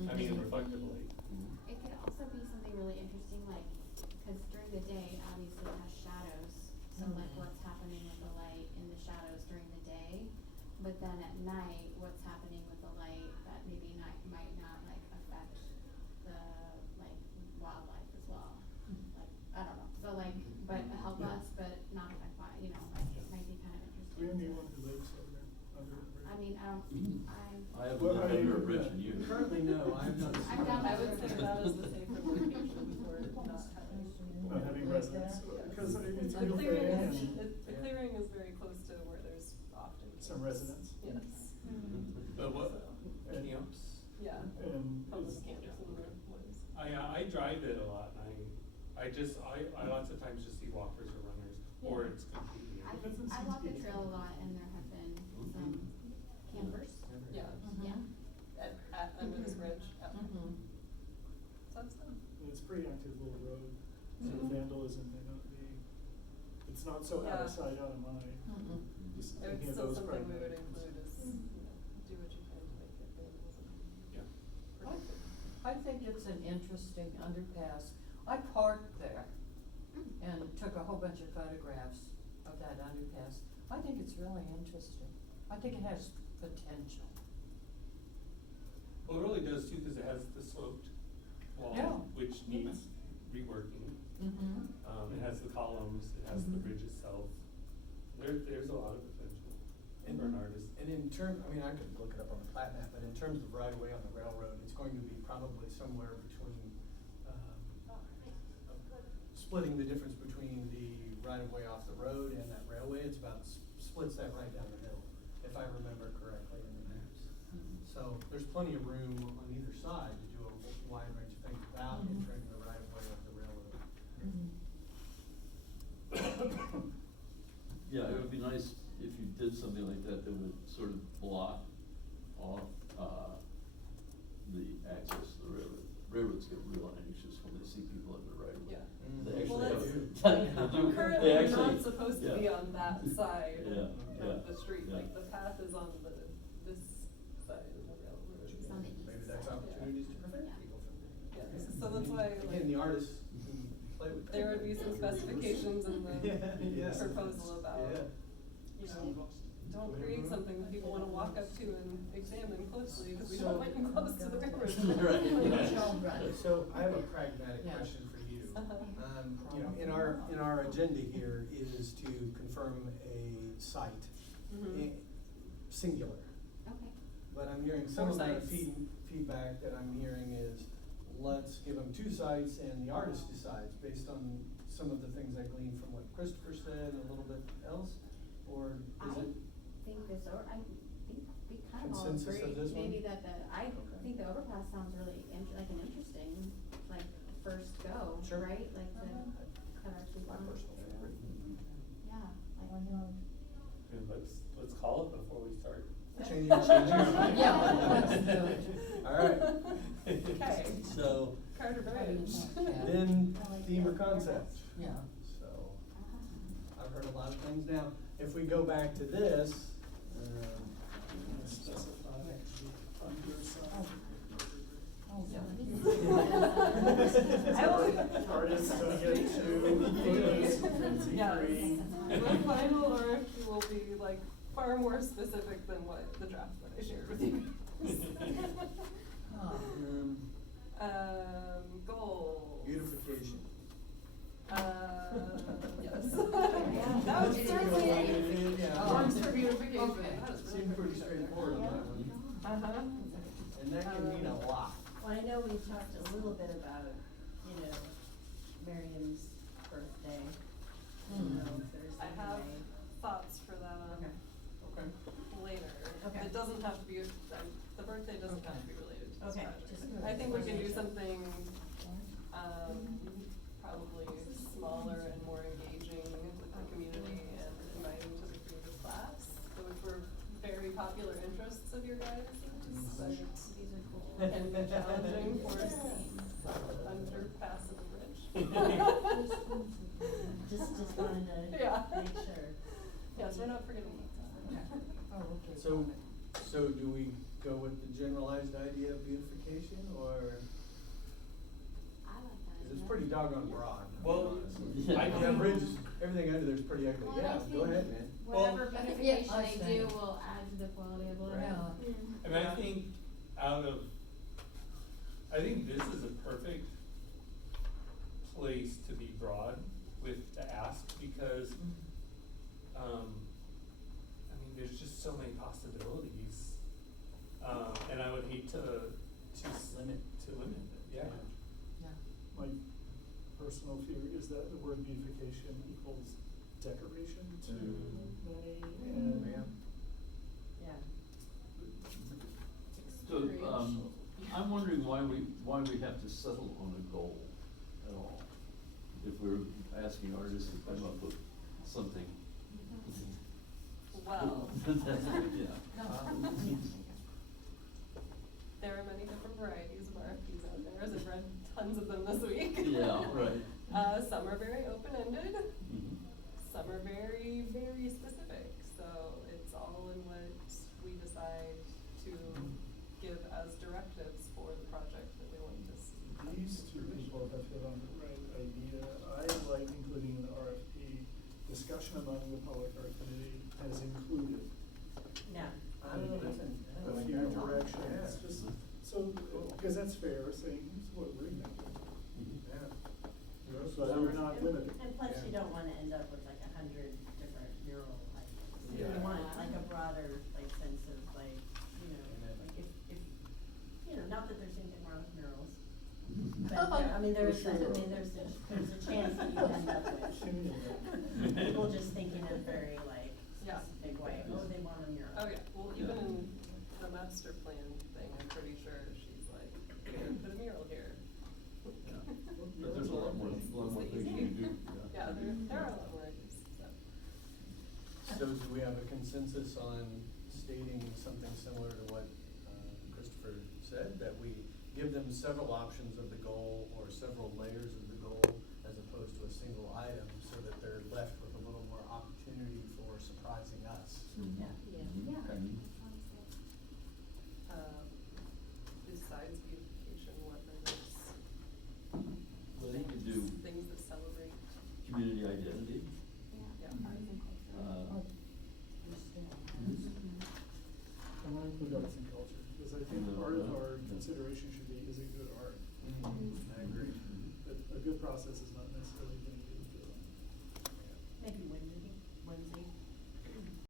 I mean, reflectively. It could also be something really interesting, like, cause during the day, obviously it has shadows, so like what's happening with the light in the shadows during the day. But then at night, what's happening with the light that maybe might not like affect the like wildlife as well. Like, I don't know, so like, but help us, but not affect you know, like it might be kind of Do we have interesting. anyone who lives over there, under the bridge? I mean, I haven't Well, lived I under a mean, bridge in years. Currently, no, I've not. I've done I would say that is the safer location for not having. Not having residents, because it's The real clearing big is, and the clearing is very close to where there's often some camps. residents. Yes. But what, So, camps? yeah, And public it's, camps in the woods. I drive it a lot, and I lots of times just see walkers or runners, or it's completely empty. doesn't I seem walk to be the trail a lot and there have been some campers. Yeah, Yeah. under this bridge, yeah. Mm-hmm. So that's fun. and it's a pretty active little road, so the vandalism may not be, it's not so out of Yeah. sight, out of mind. Just thinking It's of still those something we would pragmatic include things. is, you know, do what you can to make it vandalism Yeah. protected. I think it's an interesting underpass. I parked there and took a whole bunch of photographs of that underpass. I think it's really interesting. I think it has potential. Well, it really does too, cause it has the sloped wall, Yeah. which needs reworking. Mm-hmm. It has the columns, it has the bridge itself. There's a lot of potential for an artist. And in term, I mean, I could look it up on the plat map, but in terms of right of way on the railroad, it's going to be probably somewhere between, splitting the difference between the right of way off the road and that railway, it's about, splits that right down the middle, if I remember correctly in the maps. So there's plenty of room on either side to do a wide range of things without entering the right of way of the railroad. Yeah, it would be nice if you did something like that that would sort of block off, the access to the railroad. Railroads get real anxious when they see people in the right of way. Yeah. They Well, actually it's, have. They do. currently They we're actually- not supposed to yeah. be on that side Yeah, of the street, yeah. like the path is on this side of the railroad. It's on the east Maybe that's side. opportunities to prevent Yeah. people from doing it. Yeah, so that's why, like, Again, the artists can play with that. there would be some specifications in the Yeah. proposal about, Yeah. you know, don't create something that people wanna walk up to and examine closely, cause we don't So- want you close to the railroad. Right. So I have a pragmatic Yeah. question for you. Uh-huh. You know, in our agenda here is to confirm a site, Mhm. singular. Okay. But I'm hearing some Four amount of sites. feedback that I'm hearing is, let's give them 2 sites and the artist decides based on some of the things I gleaned from what Christopher said and a little bit else, or is it? I think we kind of all Consensus of agree, this one? maybe that I Okay. think the overpass sounds really like an interesting, like, first go, Sure. right? Like to cut our teeth My on. personal favorite. Yeah, like. And let's call it before we start. Changing your mind. Yeah, let's do it. All right. Okay. So, Carter Bridge. then theme or concept. Yeah. So, I've heard a lot of things. Now, if we go back to this, Specify on your side. Oh, yeah. I always. Artists don't get to photos, Yes. free. The final RFQ will be like far more specific than what the draft that I shared with you. Goals. beautification. Yes. That was certainly. Yeah. Forms for beautification. Okay. That is really Seemed pretty good. straightforward on that one. Uh-huh. And that can mean a lot. Well, I know we talked a little bit about, you know, Merriam's birthday. I don't know if there's I any have way. thoughts for that Okay. Okay. later. Okay. It doesn't have to be, the birthday doesn't have to be related to this Okay, project. just I think we can do information. something, probably smaller and more engaging with the community and inviting to the creative class, which were very popular interests of your guys', but These are cool. can be challenging for underpass of the bridge. Just wanted to Yeah. make sure. Yes, we're not forgetting that. Oh, okay. So do we go with the generalized idea of beautification, or, I like that. cause it's idea. pretty doggone broad, to be Well, honest. Yeah. I Yeah, think- bridge, everything under there's pretty ugly, Well, yeah, I go think ahead, man. Whatever Well- beautification I they think- do will add to the quality of life. Yeah. And I think I think this is a perfect place to be broad with the ask because, I mean, there's just so many possibilities. And I would hate to limit it, yeah. Yeah. My personal fear is that the word beautification equals decoration to many, and Yeah. So, I'm wondering why we have to settle on a goal at all, if we're asking artists to come up with something. Well, Yeah. there are many different varieties of RFPs out there, as I've read tons of them this week. Yeah, right. Some are very open-ended, Mhm. some are very, very specific, so it's all in what we decide to give as directives for the project that we want to see. these two people have hit on the right idea. I like including in the RFP, discussion among the public art committee has included Yeah. I don't know, that's a few directions, just, so, because that's fair, saying, here's what we're thinking. Yeah. But we're not limited. And plus you Yeah. don't wanna end up with like 100 different mural ideas. Yeah. You want like a broader like sense of like, you know, And then- like if, you know, not that there's anything wrong with murals. But Oh. there, I mean, there's, For sure. there's a chance that you end up with people just thinking in a very like Yeah. specific way, oh, they want a mural. Oh, yeah, well, even in the master plan thing, I'm pretty sure she's like, here, put a mural here. Yeah. But there's a lot more things you can do, yeah. Yeah, there are a lot more ideas, so. So do we have a consensus on stating something similar to what Christopher said, that we give them several options of the goal or several layers of the goal as opposed to a single item, so that they're left with a little more opportunity for surprising us? Yeah. Yeah, Okay. that sounds good. Besides beautification, what others? Well, they could do Things that celebrate. community identity. Yeah, Yeah. arts and culture. I want to include arts and culture, because I think part of our consideration should be, is it good art? I agree. But a good process is not necessarily going to be good art. Maybe when